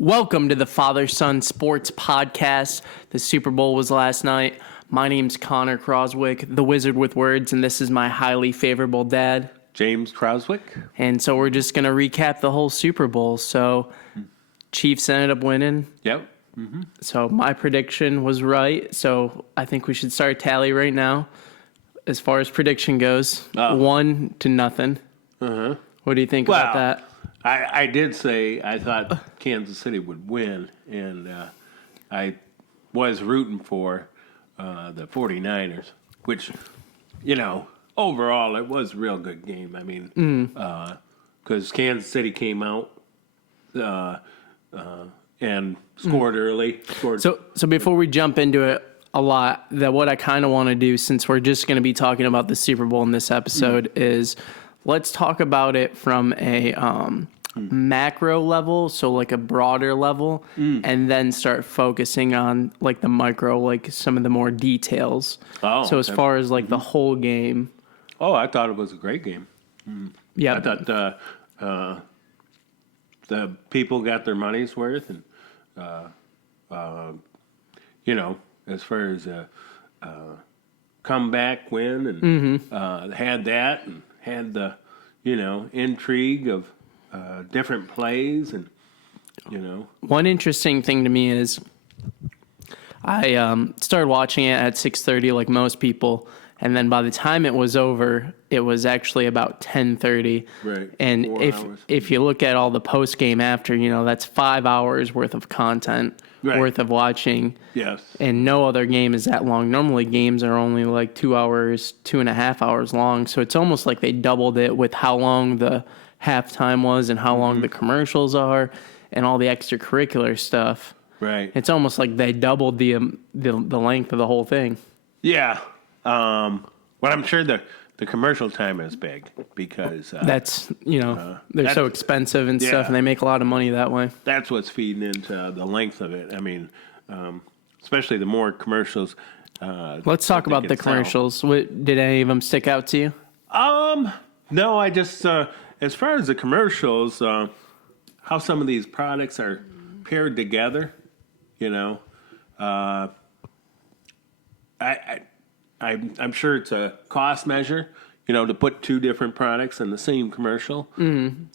Welcome to the Father-Son Sports Podcast. The Super Bowl was last night. My name's Connor Croswick, the Wizard with Words, and this is my highly favorable dad, James Croswick. And so we're just going to recap the whole Super Bowl. So Chiefs ended up winning. Yep. So my prediction was right. So I think we should start a tally right now. As far as prediction goes, 1-0. What do you think about that? I did say I thought Kansas City would win, and I was rooting for the 49ers, which, overall it was a real good game. I mean, because Kansas City came out and scored early. So before we jump into it a lot, what I kind of want to do, since we're just going to be talking about the Super Bowl in this episode, is let's talk about it from a macro level, so like a broader level, and then start focusing on like the micro, like some of the more details. So as far as like the whole game. Oh, I thought it was a great game. Yeah. I thought the people got their money's worth, and as far as a comeback win, and had that, and had the intrigue of different plays, and One interesting thing to me is I started watching it at 6:30 like most people, and then by the time it was over, it was actually about 10:30. Right. And 4 hours. if you look at all the post game after, that's 5 hours worth of content worth of watching. Yes. And no other game is that long. Normally games are only like 2 hours, 2.5 hours long. So it's almost like they doubled it with how long the halftime was and how long the commercials are and all the extracurricular stuff. Right. It's almost like they doubled the length of the whole thing. Yeah. But I'm sure the commercial time is big because That's, they're so expensive and stuff, and they make a lot of money that way. that's what's feeding into the length of it. I mean, especially the more commercials. Let's talk about the commercials. Did any of them stick out to you? No, I just as far as the commercials, how some of these products are paired together. I'm sure it's a cost measure, to put two different products in the same commercial.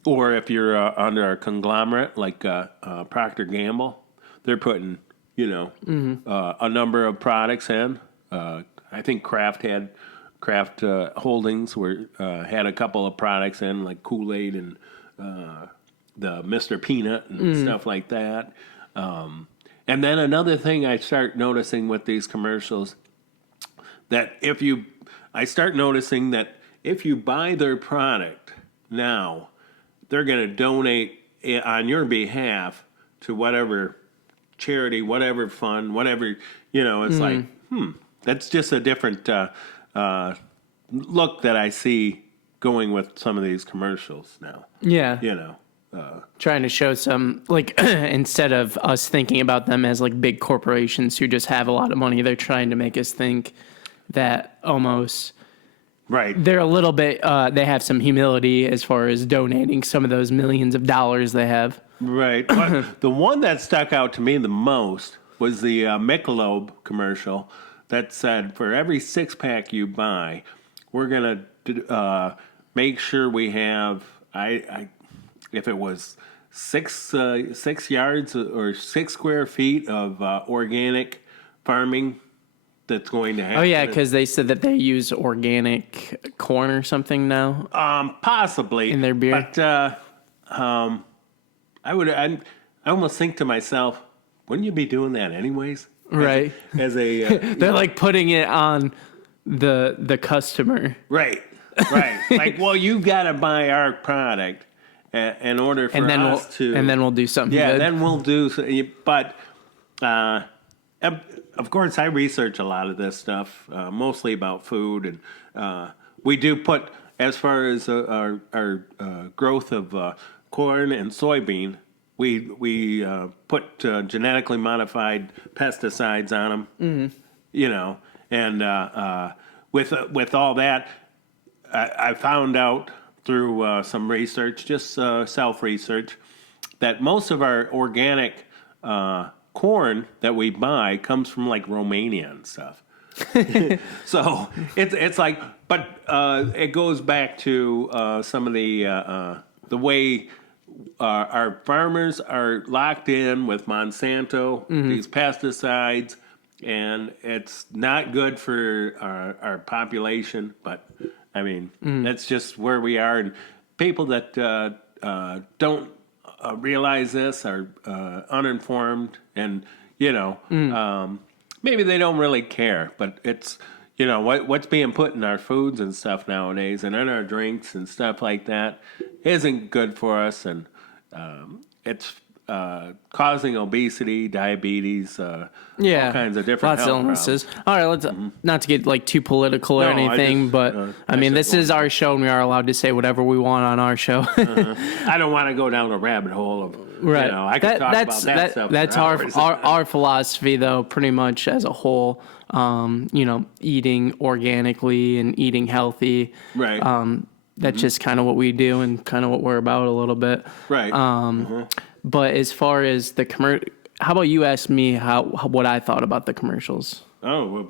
Or if you're under a conglomerate like Procter Gamble, they're putting, a number of products in. I think Kraft Holdings had a couple of products in, like Kool-Aid and the Mr. Peanut and stuff like that. And then another thing I start noticing with these commercials, that if you buy their product now, they're going to donate on your behalf to whatever charity, whatever fund, whatever, it's like, that's just a different look that I see going with some of these commercials now. Yeah. Trying to show some, like, instead of us thinking about them as like big corporations who just have a lot of money, they're trying to make us think that almost they're a little bit they have some humility as far as donating some of those millions of dollars they have. Right. The one that stuck out to me the most was the Michelob commercial that said, for every 6-pack you buy, we're going to make sure we have, if it was 6 yards or 6 square feet of organic farming that's going to happen. Oh, yeah, because they said that they use organic corn or something now. Possibly. In their beer. But I almost think to myself, wouldn't you be doing that anyways? Right. They're like putting it on the customer. Right. Like, well, you got to buy our product in order for us to... And then we'll do something good. then we'll do... But... of course, I research a lot of this stuff, mostly about food, and we do put, as far as our growth of corn and soybean, we put genetically modified pesticides on them, and with all that, I found out through some research, just self-research, that most of our organic corn that we buy comes from like Romania and stuff. So it's like, but it goes back to some of the way our farmers are locked in with Monsanto, these pesticides, and it's not good for our population. But I mean, that's just where we are. And people that don't realize this are uninformed, and maybe they don't really care. But it's what's being put in our foods and stuff nowadays, and in our drinks and stuff like that, isn't good for us, and it's causing obesity, diabetes, all kinds of different lots of health illnesses. problems. All right, let's not to get like too political or No, anything, but I mean, this is our show, and we are allowed to say whatever we want on our show. I don't want to go down a rabbit hole of Right. I could talk about that stuff. That's for hours. our philosophy, though, pretty much as a whole. Eating organically and eating healthy. Right. That's just kind of what we do and kind of what we're about a little bit. Right. But as far as the how about you ask me what I thought about the commercials? Oh, well,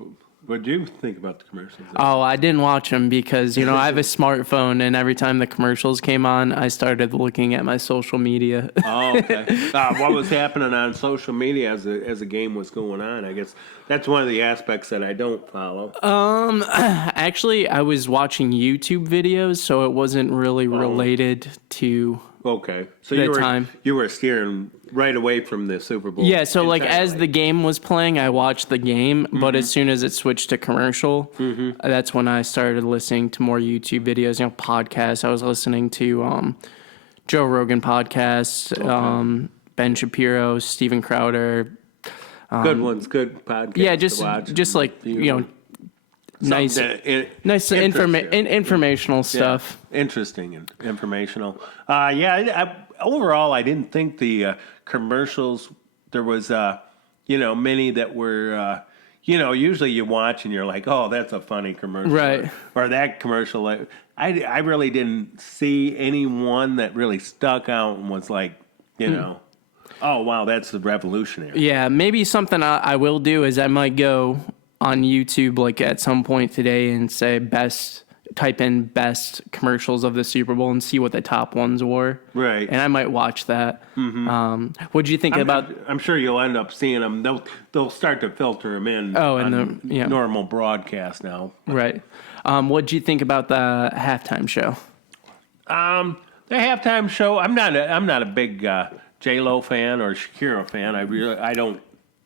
what do you think about the commercials? Oh, I didn't watch them because, I have a smartphone, and every time the commercials came on, I started looking at my social media. Oh, okay. What was happening on social media as the game was going on? I guess that's one of the aspects that I don't follow. Actually, I was watching YouTube videos, so it wasn't really related to... Okay, so time. you were steering right away from the Super Bowl. Yeah, so like entirely. as the game was playing, I watched the game, but as soon as it switched to commercial, that's when I started listening to more YouTube videos, podcasts. I was listening to Joe Rogan podcast, Ben Shapiro, Steven Crowder. Good ones, good podcasts. Yeah, to watch. just like nice informational stuff. Yeah, interesting and informational. Overall, I didn't think the commercials. There was, many that were, usually you watch and you're like, oh, that's a funny commercial, right? Or that commercial. I really didn't see any one that really stuck out and was like, oh wow, that's the revolutionary. Yeah, maybe something I will do is I might go on YouTube like at some point today and say type in best commercials of the Super Bowl and see what the top ones were. Right. And I might watch that. What'd you think about? I'm sure you'll end up seeing them. They'll start to filter them in. Oh, and normal broadcast now. Right. What'd you think about the halftime show? The halftime show. I'm not a big J-Lo fan or Shakira fan. I don't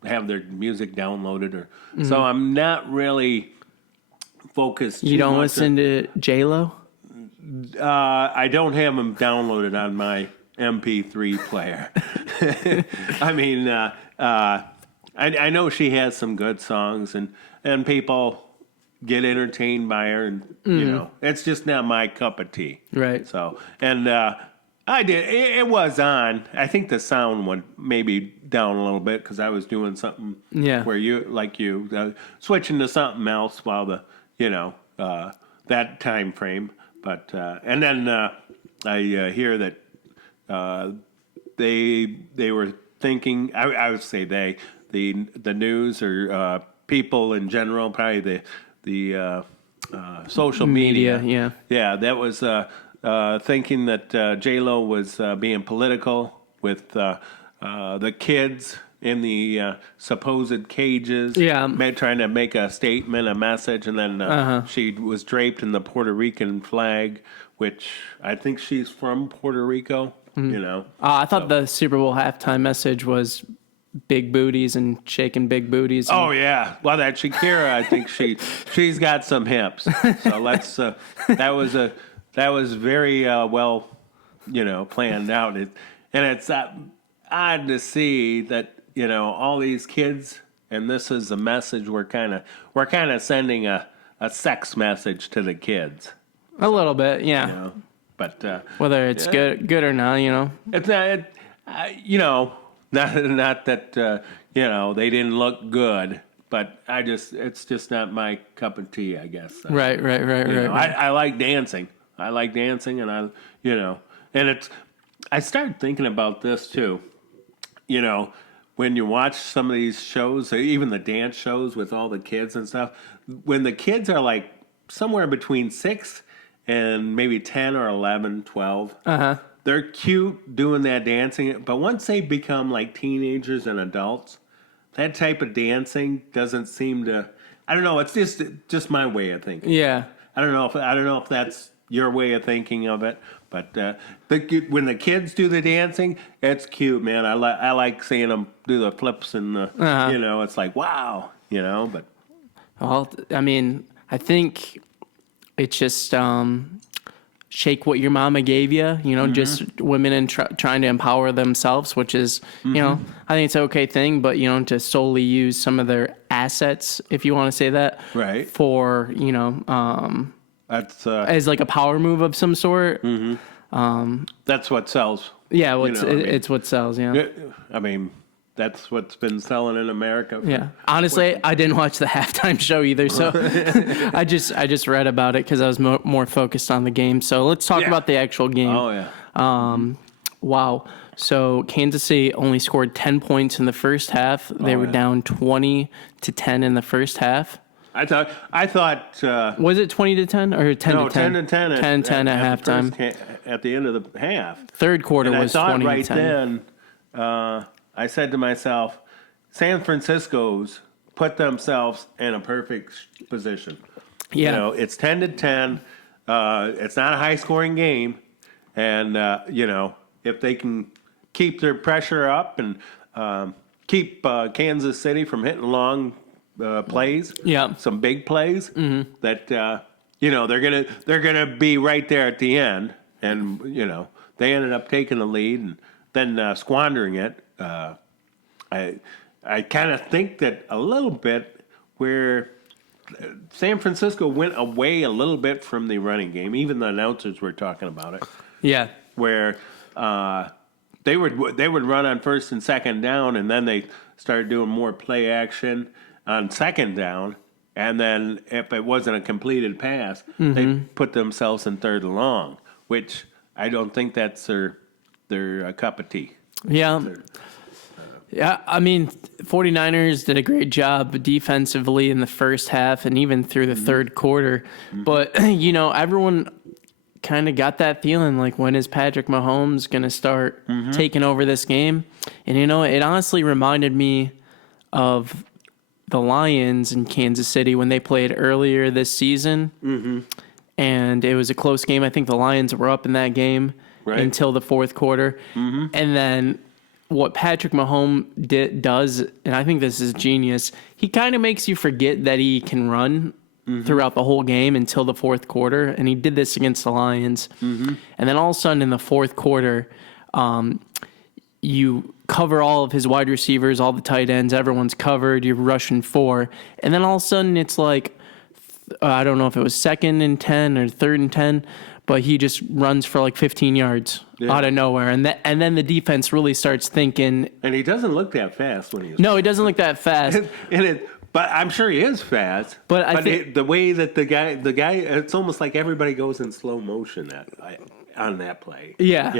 have their music downloaded so I'm not really focused. You don't listen to J-Lo? I don't have them downloaded on my MP3 player. I mean, I know she has some good songs and people get entertained by her, and it's just not my cup of tea. Right. So, and I did. It was on. I think the sound went maybe down a little bit because I was doing something. Yeah. Where you switching to something else while the that time frame. But and then I hear that they were thinking. I would say the news or people in general, probably the social media. Yeah. That was. Thinking that J-Lo was being political with the kids in the supposed cages. Yeah. Trying to make a statement, a message, and then she was draped in the Puerto Rican flag, which I think she's from Puerto Rico, I thought the Super Bowl halftime message was big booties and shaking big booties. Oh yeah, well that Shakira, I think she's got some hips. So let's that was very well, planned out. And it's odd to see that all these kids, and this is the message we're kind of sending a sex message to the kids. A little bit, yeah. But whether it's good or not, it's not. Not that they didn't look good, but it's just not my cup of tea, I guess. Right. I like dancing. I like dancing, and and I started thinking about this too. You know, when you watch some of these shows, even the dance shows with all the kids and stuff, when the kids are like somewhere between 6 and maybe 10 or 11, 12, they're cute doing that dancing. But once they become like teenagers and adults, that type of dancing doesn't seem to. I don't know. It's just my way of thinking. Yeah. I don't know if that's your way of thinking of it, but when the kids do the dancing, it's cute, man. I like seeing them do the flips and the it's like wow, But Well, I mean, I think it's just shake what your mama gave you, just women and trying to empower themselves, which is, I think it's an okay thing, but, to solely use some of their assets, if you want to say that, right, for, that's as like a power move of some sort. That's what sells. Yeah, it's what sells, yeah. I mean, that's what's been selling in America. Honestly, I didn't watch the halftime show either, so I just read about it because I was more focused on the game. So let's talk about the actual game. Oh yeah. Wow. So Kansas City only scored 10 points in the first half. They were down 20-10 in the first half. I thought. Was it 20-10 or 10-10? No, 10-10. 10-10 at halftime. At the end of the half. Third quarter was 20-10. Right then, I said to myself, San Francisco's put themselves in a perfect position. Yeah. It's 10-10. It's not a high-scoring game, and if they can keep their pressure up and keep Kansas City from hitting long plays, some big plays, that they're gonna be right there at the end, and they ended up taking the lead and then squandering it. I kind of think that a little bit where San Francisco went away a little bit from the running game. Even the announcers were talking about it. Yeah. Where they would run on first and second down, and then they started doing more play action on second down. And then if it wasn't a completed pass, they put themselves in third and long, which I don't think that's their cup of tea. Yeah. Yeah, I mean, 49ers did a great job defensively in the first half and even through the third quarter. But, everyone kind of got that feeling like, when is Patrick Mahomes going to start taking over this game? And, it honestly reminded me of the Lions in Kansas City when they played earlier this season. And it was a close game. I think the Lions were up in that game until the fourth quarter. And then what Patrick Mahomes does, and I think this is genius, he kind of makes you forget that he can run throughout the whole game until the fourth quarter, and he did this against the Lions. And then all of a sudden in the fourth quarter, you cover all of his wide receivers, all the tight ends, everyone's covered, you're rushing 4, and then all of a sudden it's like, I don't know if it was 2nd and 10 or 3rd and 10, but he just runs for like 15 yards out of nowhere. And then the defense really starts thinking. And he doesn't look that fast when he's. No, he doesn't look that fast. But I'm sure he is fast. But I think the way that the guy, it's almost like everybody goes in slow motion on that play. Yeah.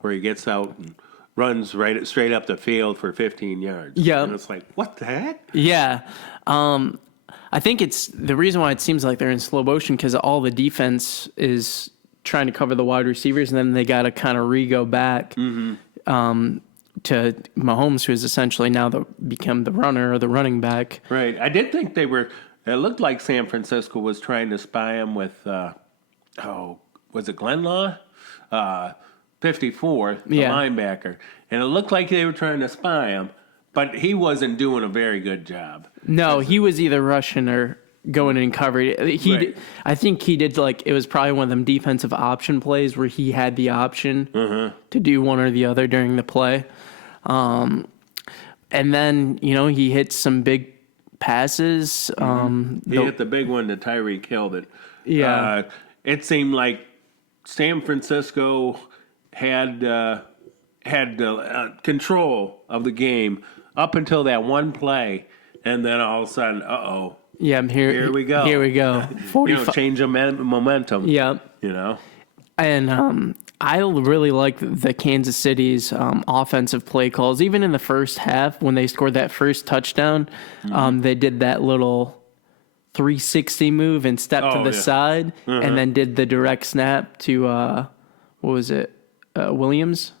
Where he gets out and runs straight up the field for 15 yards. Yeah. And it's like, what the heck? Yeah. I think it's the reason why it seems like they're in slow motion because all the defense is trying to cover the wide receivers, and then they got to kind of re-go back to Mahomes, who is essentially now become the runner or the running back. Right. I did think it looked like San Francisco was trying to spy him with, was it Glenlaw? 54, the linebacker. And it looked like they were trying to spy him, but he wasn't doing a very good job. No, he was either rushing or going in coverage. I think he did it was probably one of them defensive option plays where he had the option to do one or the other during the play. And then, he hit some big passes. He hit the big one to Tyreek Hill that it seemed like San Francisco had control of the game up until that one play, and then all of a sudden, yeah, here we go. 45. Change of momentum. Yeah. And I really like the Kansas City's offensive play calls. Even in the first half, when they scored that first touchdown, they did that little 360 move and stepped to the side, and then did the direct snap to what was it, Williams?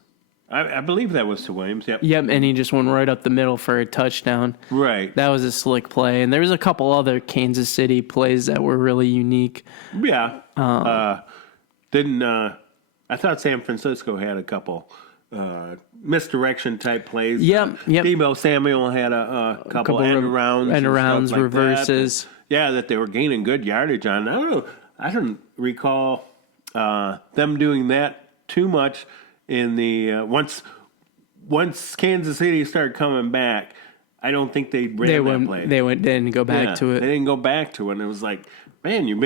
I believe that was to Williams. Yep. Yep, and he just went right up the middle for a touchdown. Right. That was a slick play, and there was a couple other Kansas City plays that were really unique. Yeah. I thought San Francisco had a couple misdirection type plays. Yep. Debo Samuel had a couple end arounds, like reverses. That they were gaining good yardage on. I don't recall them doing that too much in the once Kansas City started coming back. I don't think they ran that play. They didn't go back to it. They didn't go back to it. And it was like, man, you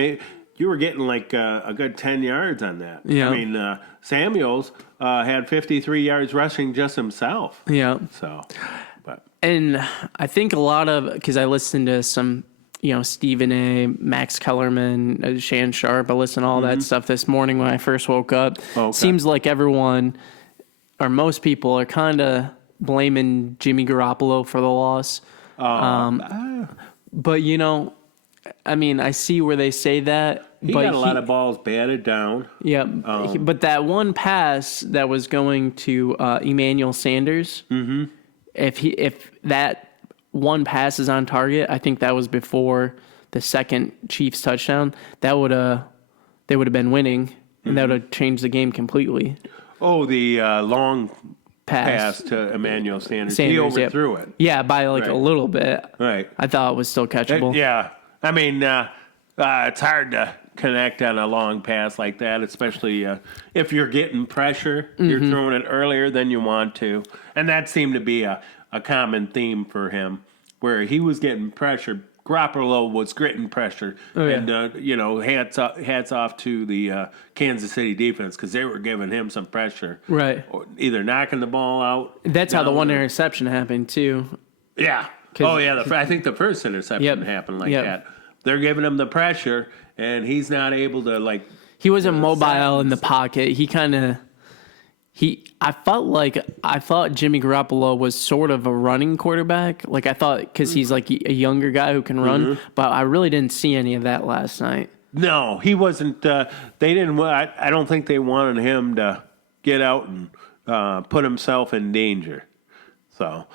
were getting like a good 10 yards on that. Yeah. I mean, Samuels had 53 yards rushing just himself. Yeah. So, but. And I think a lot of, because I listened to some, Stephen A., Max Kellerman, Shan Sharp, I listened to all that stuff this morning when I first woke up. Okay. Seems like everyone, or most people, are kind of blaming Jimmy Garoppolo for the loss. But, I mean, I see where they say that. He got a lot of balls batted down. Yeah, but that one pass that was going to Emmanuel Sanders, if that one pass is on target, I think that was before the second Chiefs touchdown. They would have been winning, and that would have changed the game completely. Oh, the long pass to Emmanuel Sanders. He overthrew it. Yeah, by a little bit. Right. I thought it was still catchable. Yeah. I mean, it's hard to connect on a long pass like that, especially if you're getting pressure. You're throwing it earlier than you want to. And that seemed to be a common theme for him, where he was getting pressure. Garoppolo was getting pressure. Oh, yeah. And, hats off to the Kansas City defense because they were giving him some pressure. Right. Or either knocking the ball out. That's how the one interception happened, too. Yeah. Oh, yeah. I think the first interception happened like that. They're giving him the pressure, and he's not able to, He wasn't mobile in the pocket. I thought Jimmy Garoppolo was sort of a running quarterback. I thought, because he's a younger guy who can run, but I really didn't see any of that last night. No, he wasn't. They didn't. I don't think they wanted him to get out and put himself in danger. So,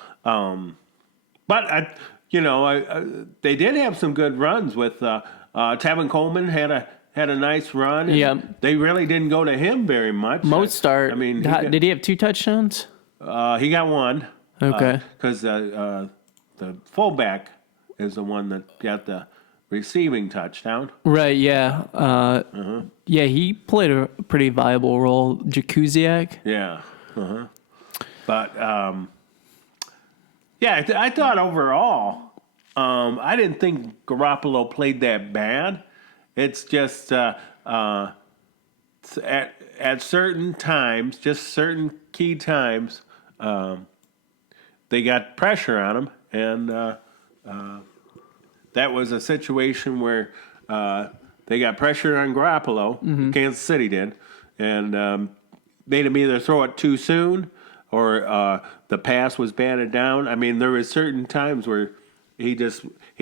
but they did have some good runs with Tevin Coleman had a nice run. Yeah, they really didn't go to him very much. Mostert. I mean, did he have 2 touchdowns? He got one. Okay, because the fullback is the one that got the receiving touchdown. Right. Yeah. Yeah, he played a pretty viable role. Jakuziak. Yeah. But I thought overall, I didn't think Garoppolo played that bad. It's just at certain times, just certain key times, they got pressure on him, and that was a situation where they got pressure on Garoppolo. Kansas City did, and made him either throw it too soon or the pass was batted down. I mean, there were certain times where he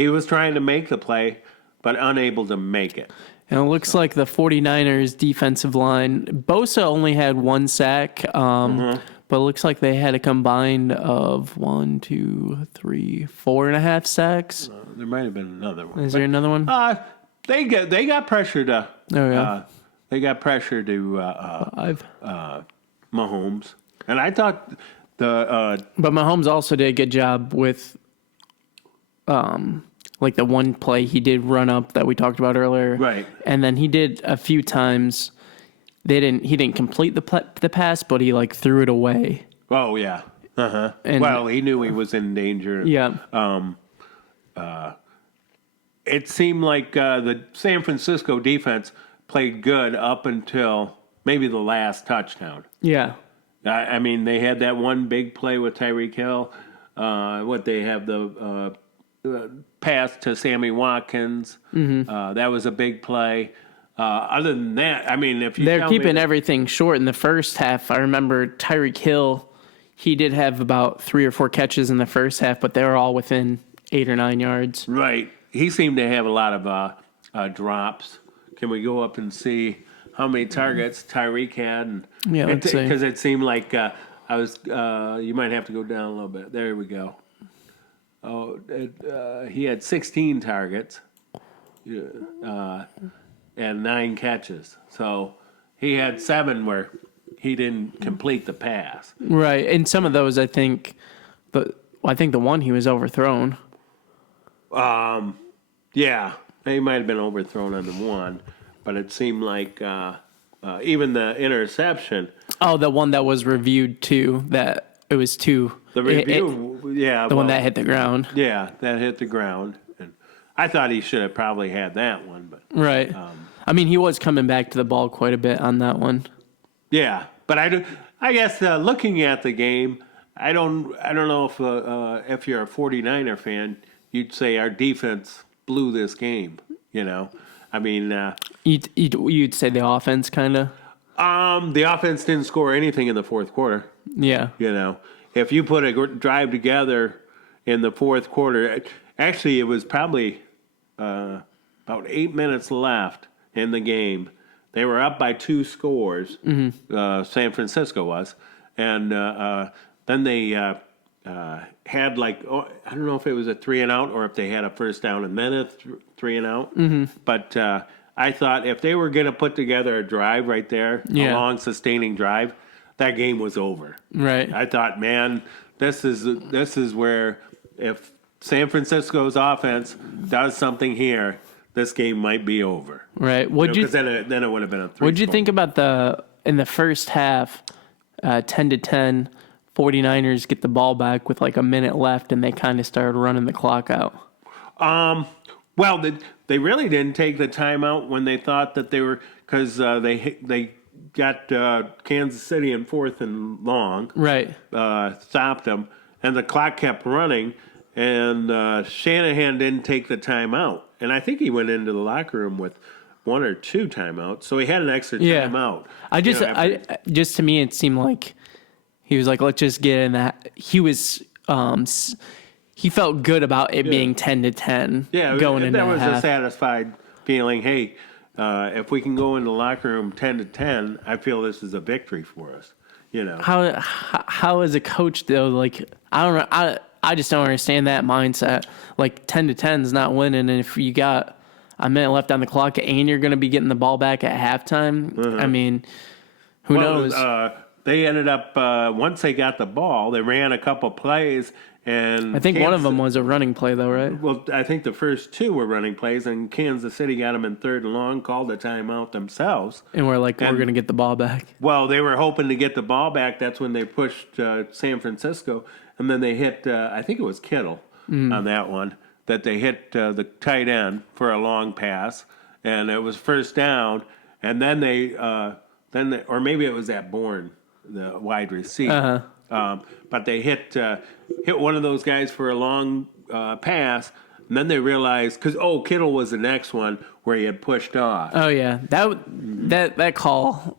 was trying to make the play, but unable to make it. And it looks like the 49ers defensive line, Bosa only had 1 sack, but it looks like they had a combined of 1, 2, 3, 4.5 sacks. There might have been another one. Is there another one? They got pressure to. Oh yeah. They got pressure to 5. Mahomes, and I thought But Mahomes also did a good job with, the one play he did run up that we talked about earlier. Right. And then he did a few times. He didn't complete the pass, but he threw it away. Oh yeah. And, he knew he was in danger. Yeah. It seemed like the San Francisco defense played good up until maybe the last touchdown. Yeah. I mean, they had that one big play with Tyreek Hill. They have the pass to Sammy Watkins. That was a big play. Other than that, I mean, if you They're tell me keeping that- everything short in the first half. I remember Tyreek Hill, he did have about 3 or 4 catches in the first half, but they were all within 8 or 9 yards. right, he seemed to have a lot of drops. Can we go up and see how many targets Tyreek had? And Yeah, let's see. because it seemed like I was. You might have to go down a little bit. There we go. Oh, he had 16 targets. And 9 catches. So he had 7 where he didn't complete the pass. Right, and some of those, I think the one he was overthrown. Yeah, he might have been overthrown on the one, but it seemed like even the interception. Oh, the one that was reviewed too. That it was 2. The review, the one that hit the ground. Yeah, that hit the ground. And I thought he should have probably had that one, but Right. I mean, he was coming back to the ball quite a bit on that one. yeah. But I guess looking at the game, I don't know if you're a 49er fan, you'd say our defense blew this game. You know, I mean, You'd say the offense kind of. the offense didn't score anything in the fourth quarter. Yeah. You know, if you put a drive together in the fourth quarter, actually it was probably about 8 minutes left in the game. They were up by 2 scores. San Francisco was, and then they had I don't know if it was a 3 and out or if they had a first down and then a 3 and out. But I thought if they were going to put together a drive right there, a long sustaining drive, that game was over. Right. I thought, man, this is where if San Francisco's offense does something here, this game might be over. Right. Because then it would have been a 3. What'd you think about in the first half, 10-10, 49ers get the ball back with like a minute left, and they kind of started running the clock out? Well, they really didn't take the timeout when they thought that they were, because they got Kansas City in 4th and long. Right. Stopped them, and the clock kept running, and Shanahan didn't take the timeout. And I think he went into the locker room with 1 or 2 timeouts, so he had an extra timeout. Just to me, it seemed like he was like, let's just get in that. He was, he felt good about it being 10-10. Yeah, going into that was half. a satisfied feeling. Hey, if we can go in the locker room 10-10, I feel this is a victory for us. You know, how as a coach though, like I don't know, I just don't understand that mindset. Like 10-10 is not winning, and if you got a minute left on the clock and you're going to be getting the ball back at halftime, I mean, who knows? They ended up once they got the ball, they ran a couple plays, and I think one of them was a running play, though, right? Well, I think the first 2 were running plays, and Kansas City got them in 3rd and long, called a timeout themselves. And we're like, we're going to get the ball back. Well, they were hoping to get the ball back. That's when they pushed San Francisco, and then they hit, I think it was Kittle on that one, that they hit the tight end for a long pass, and it was first down, and then or maybe it was at Bourne, the wide receiver. But they hit one of those guys for a long pass, and then they realized Kittle was the next one where he had pushed off. Oh yeah, that call.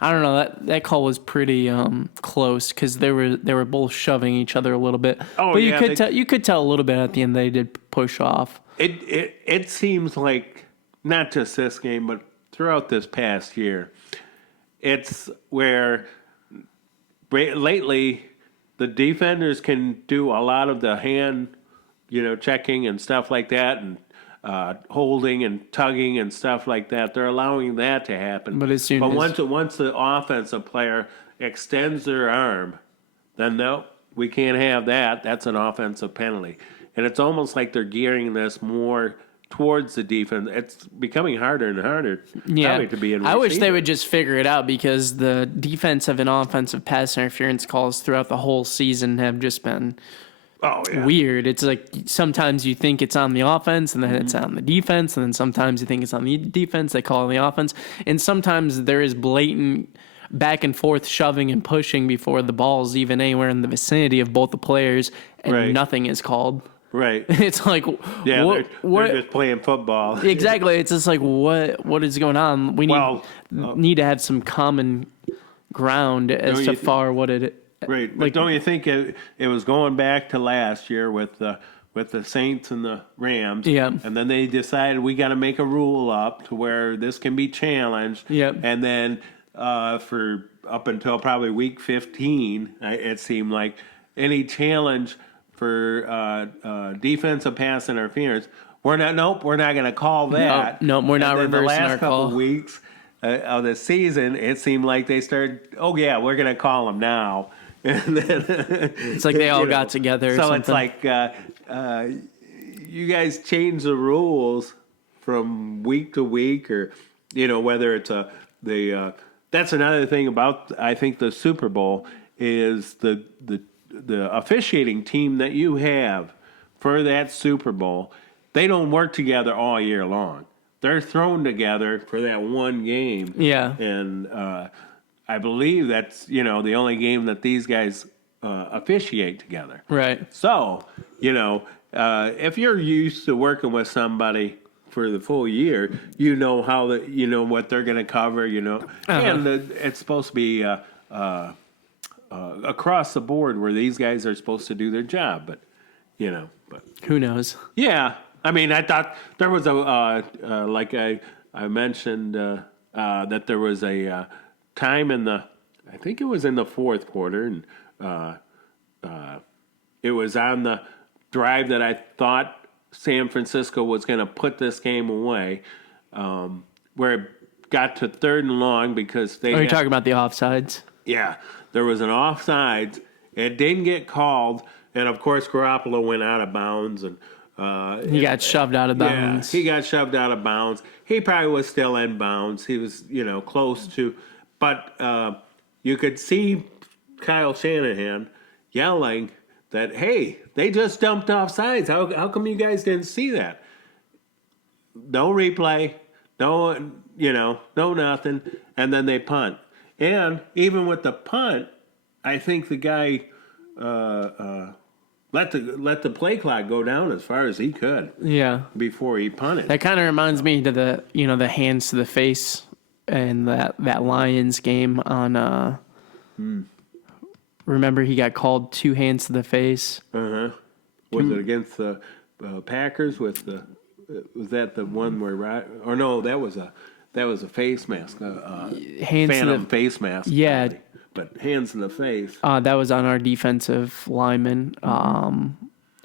I don't know, that call was pretty close because they were both shoving each other a little bit. But you could tell a little bit at the end they did push off. It seems like not just this game, but throughout this past year, it's where lately the defenders can do a lot of the hand, checking and stuff like that, and holding and tugging and stuff like that. They're allowing that to happen. But once the offensive player extends their arm, then no, we can't have that. That's an offensive penalty. And it's almost like they're gearing this more towards the defense. It's becoming harder and harder probably to be in receiver. I wish they would just figure it out, because the defensive and offensive pass interference calls throughout the whole season have just been weird. It's like sometimes you think it's on the offense and then it's on the defense, and then sometimes you think it's on the defense, they call it on the offense, and sometimes there is blatant back and forth shoving and pushing before the ball's even anywhere in the vicinity of both the players, and nothing is called. Right. It's like, Yeah, what? they're just playing football. Exactly. It's just like, what is going on? We need to have some common ground as to far what it. Right, but Like, don't you think it was going back to last year with the Saints and the Rams? Yeah. And then they decided we got to make a rule up to where this can be challenged. Yep. And then for up until probably week 15, it seemed like any challenge for defensive pass interference, we're not going to call that. Nope, we're not and then reversing the last our couple call. weeks of the season, it seemed like they started, oh yeah, we're going to call them now. And then, it's like they all got together or so something. it's like you guys change the rules from week to week, or whether it's that's another thing about, I think, the Super Bowl is the officiating team that you have for that Super Bowl. They don't work together all year long. They're thrown together for that one game. Yeah. And I believe that's, the only game that these guys officiate together. Right. So, if you're used to working with somebody for the full year, how what they're going to cover, and it's supposed to be across the board where these guys are supposed to do their job, but Who knows? yeah. I mean, I thought there was like I mentioned that there was a time I think it was in the fourth quarter, and it was on the drive that I thought San Francisco was going to put this game away, where it got to 3rd and long because they. Are you talking about the offsides? Yeah, there was an offsides. It didn't get called, and of course Garoppolo went out of bounds, and he got shoved out of bounds. Yeah, he got shoved out of bounds. He probably was still in bounds. He was, close to, but you could see Kyle Shanahan yelling that, "Hey, they just dumped offsides. How come you guys didn't see that? No replay, no nothing." And then they punt. And even with the punt, I think the guy let the play clock go down as far as he could. Yeah. Before he punted. That kind of reminds me to the hands to the face and that Lions game on. Remember, he got called 2 hands to the face. Was it against the Packers with the? Was that the one where? Or no, that was a face mask. Hands Phantom to the face mask. Yeah. Probably. But hands in the face. That was on our defensive lineman.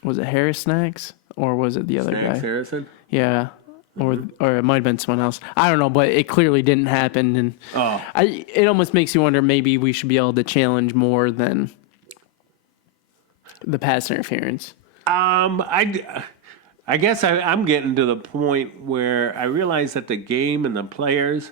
Was it Harris Snacks or was it the other Snacks guy? Harrison? Yeah. Or it might have been someone else. I don't know, but it clearly didn't happen, and it almost makes you wonder. Maybe we should be able to challenge more than the pass interference. I guess I'm getting to the point where I realize that the game and the players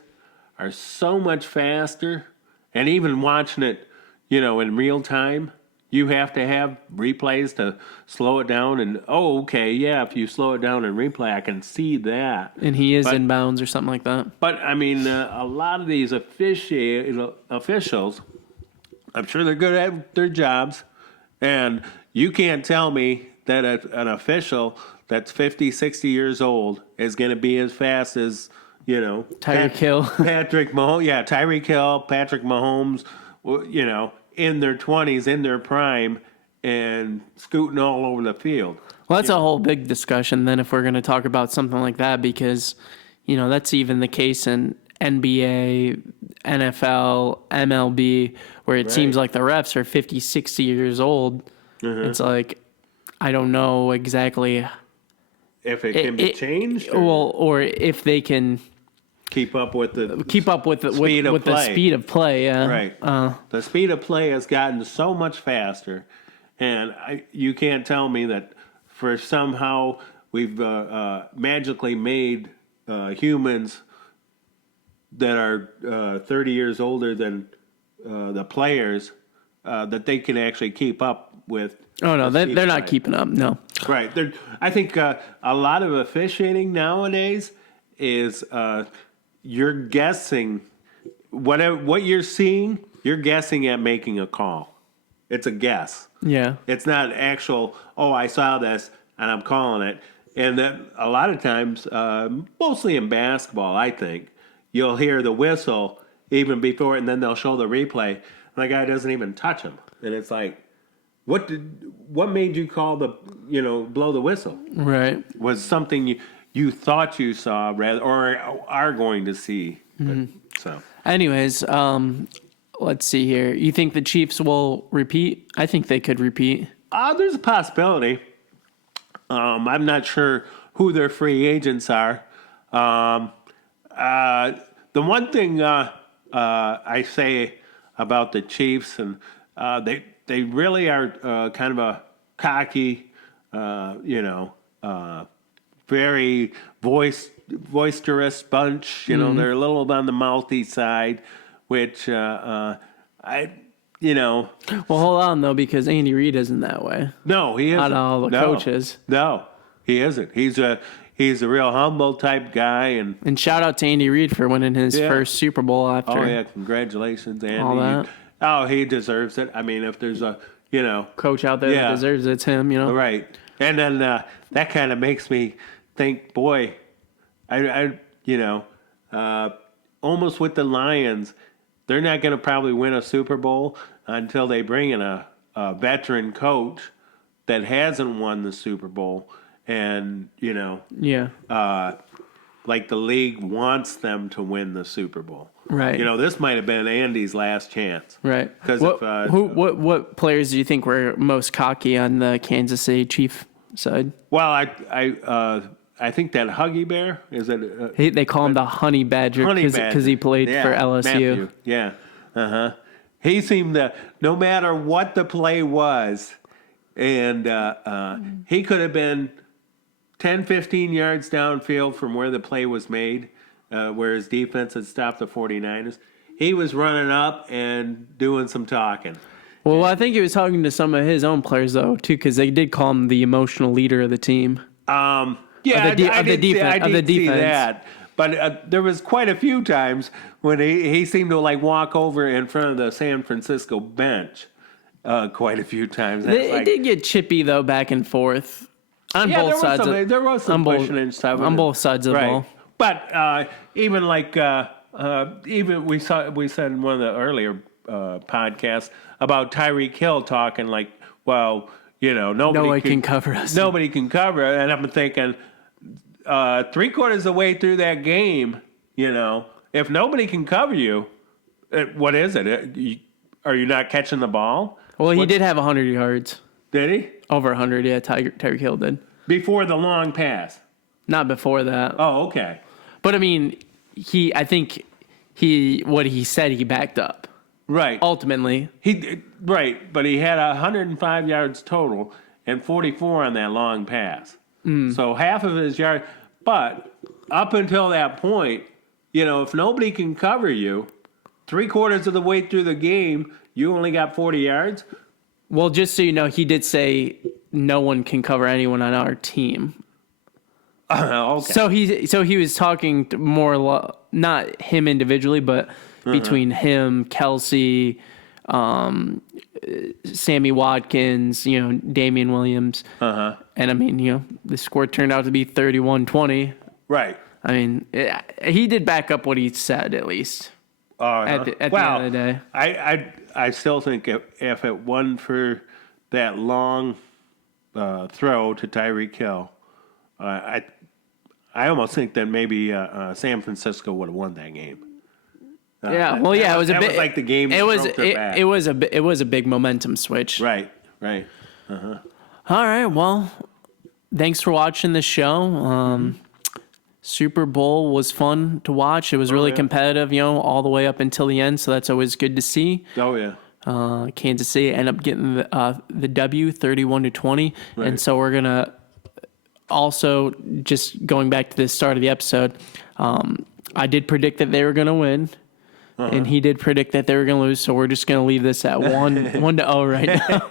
are so much faster, and even watching it, in real time, you have to have replays to slow it down. And if you slow it down in replay, I can see that. And he is in bounds or something like that. But I mean, a lot of these officials, I'm sure they're good at their jobs, and you can't tell me that an official that's 50, 60 years old is going to be as fast as, Tyreek Hill. Patrick Mahomes. Yeah, Tyreek Hill, Patrick Mahomes, in their 20s, in their prime, and scooting all over the field. Well, that's a whole big discussion then if we're going to talk about something like that, because, that's even the case in NBA, NFL, MLB, where it seems like the refs are 50, 60 years old. It's like, I don't know exactly if it can be changed, or if they can keep up with the speed of play. Yeah, right. The speed of play has gotten so much faster, and you can't tell me that for somehow we've magically made humans that are 30 years older than the players that they can actually keep up with. Oh, no, they're not keeping up, no. Right. I think a lot of officiating nowadays is you're guessing. What you're seeing, you're guessing at making a call. It's a guess. Yeah. It's not actual, I saw this, and I'm calling it. And then a lot of times, mostly in basketball, I think, you'll hear the whistle even before, and then they'll show the replay, and the guy doesn't even touch him. And it's like, what made you call blow the whistle? Right. Was something you thought you saw rather or are going to see. So, anyways, let's see here. You think the Chiefs will repeat? I think they could repeat. There's a possibility. I'm not sure who their free agents are. The one thing I say about the Chiefs, and they really are kind of a cocky, very boisterous bunch. They're a little on the mouthy side, which Well, hold on though, because Andy Reid isn't that way. No, he isn't. Not all the coaches. No, he isn't. He's a real humble type guy, and shout out to Andy Reid for winning his first Super Bowl after. Oh yeah, congratulations, Andy. All that. He deserves it. I mean, if there's a coach out there that deserves it, it's him. Right. And then that kind of makes me think, boy, I almost with the Lions, they're not going to probably win a Super Bowl until they bring in a veteran coach that hasn't won the Super Bowl. And, like the league wants them to win the Super Bowl. Right. This might have been Andy's last chance. Right. Because what players do you think were most cocky on the Kansas City Chief side? Well, I think that Huggy Bear is it. They call him the Honey Badger because he played for LSU. Matthew. Yeah. He seemed to, no matter what the play was, and he could have been 10, 15 yards downfield from where the play was made, where his defense had stopped the 49ers. He was running up and doing some talking. Well, I think he was talking to some of his own players, though, too, because they did call him the emotional leader of the team. I did see that. But there was quite a few times when he seemed to walk over in front of the San Francisco bench quite a few times. It did get chippy, though, back and forth. On both sides. There was some pushing and stuff. On both sides of the ball. But even we said in one of the earlier podcasts about Tyreek Hill talking nobody can cover us. Nobody can cover it. And I'm thinking, 3/4 of the way through that game, if nobody can cover you, what is it? Are you not catching the ball? Well, he did have 100 yards. Did he? Over 100, yeah. Tyreek Hill did. Before the long pass? Not before that. Oh, okay. But, I mean, what he said, he backed up. Right. Ultimately. Right, but he had 105 yards total and 44 on that long pass. So half of his yard. But up until that point, if nobody can cover you, 3/4 of the way through the game, you only got 40 yards. Well, just so you know, he did say no one can cover anyone on our team. Okay. So he was talking more, not him individually, but between him, Kelsey, Sammy Watkins, Damian Williams. And I mean, the score turned out to be 31-20. Right. I mean, he did back up what he said, at least. At the end of the day. I still think if it wasn't for that long throw to Tyreek Hill, I almost think that maybe San Francisco would have won that game. It was a bit like the game. It was a big momentum switch. Right. All right. Well, thanks for watching the show. Super Bowl was fun to watch. It was really competitive, all the way up until the end. So that's always good to see. Oh yeah. Kansas City ended up getting the W, 31-20, and so we're gonna also, just going back to the start of the episode. I did predict that they were gonna win. And he did predict that they were going to lose, so we're just going to leave this at 1-0 right now.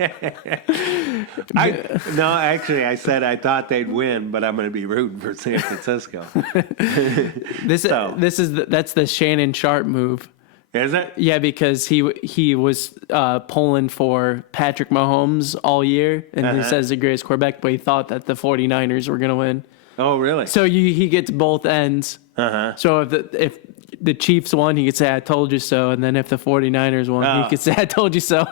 I said I thought they'd win, but I'm going to be rooting for San Francisco. That's the Shannon Sharp move. Is it? Yeah, because he was pulling for Patrick Mahomes all year, and he says the greatest quarterback, but he thought that the 49ers were going to win. Oh, really? So he gets both ends. So if the Chiefs won, he could say, I told you so. And then if the 49ers won, he could say, I told you so.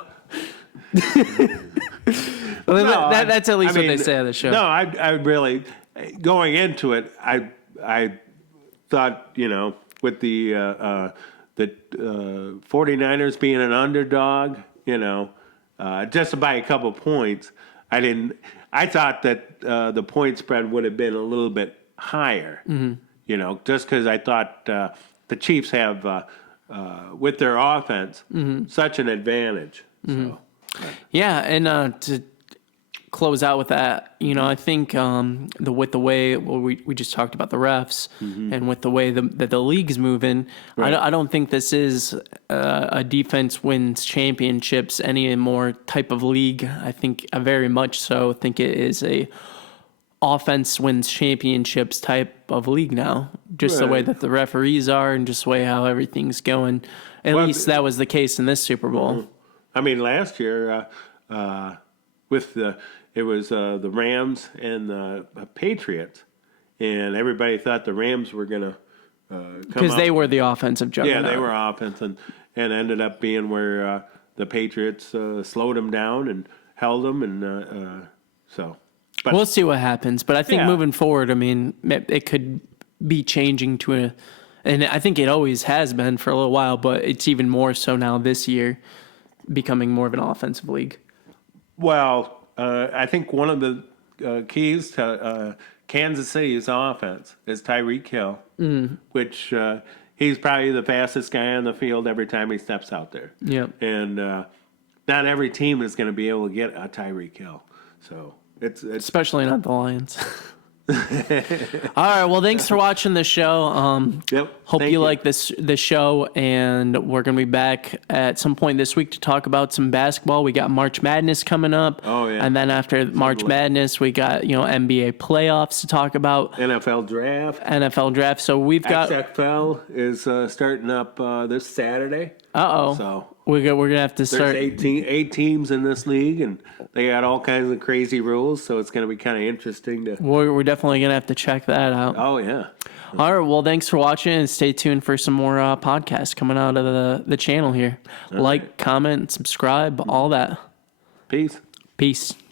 That's at least what they say on the show. No, I really, going into it, I thought, with the 49ers being an underdog, just by a couple points, I thought that the point spread would have been a little bit higher, just because I thought the Chiefs have, with their offense, such an advantage. So. Yeah, and to close out with that, I think with the way we just talked about the refs and with the way that the league's moving, right. I don't think this is a defense wins championships any more type of league. I think very much so. I think it is a offense wins championships type of league now. Just the way that the referees are and just the way how everything's going. At least that was the case in this Super Bowl. I mean, last year with it was the Rams and the Patriots, and everybody thought the Rams were going to come because they were the offensive juggernaut. Yeah, they were offense, and ended up being where the Patriots slowed them down and held them, and so. But, we'll see what happens, but I think moving forward, I mean, it could be changing to and I think it always has been for a little while, but it's even more so now this year, becoming more of an offensive league. Well, I think one of the keys to Kansas City's offense is Tyreek Hill, which he's probably the fastest guy on the field every time he steps out there. Yeah, and not every team is going to be able to get a Tyreek Hill, so it's especially not the Lions. All right. Well, thanks for watching the show. Hope you like this show, and we're gonna be back at some point this week to talk about some basketball. We got March Madness coming up. Oh yeah. And then after March Madness, we got NBA playoffs to talk about. NFL draft. So we've got XFL is starting up this Saturday. So we're gonna have to start. There's eight teams in this league, and they got all kinds of crazy rules. So it's gonna be kind of interesting to. We're definitely gonna have to check that out. Oh yeah. All right. Well, thanks for watching, and stay tuned for some more podcasts coming out of the channel here. Comment, subscribe, all that. Peace.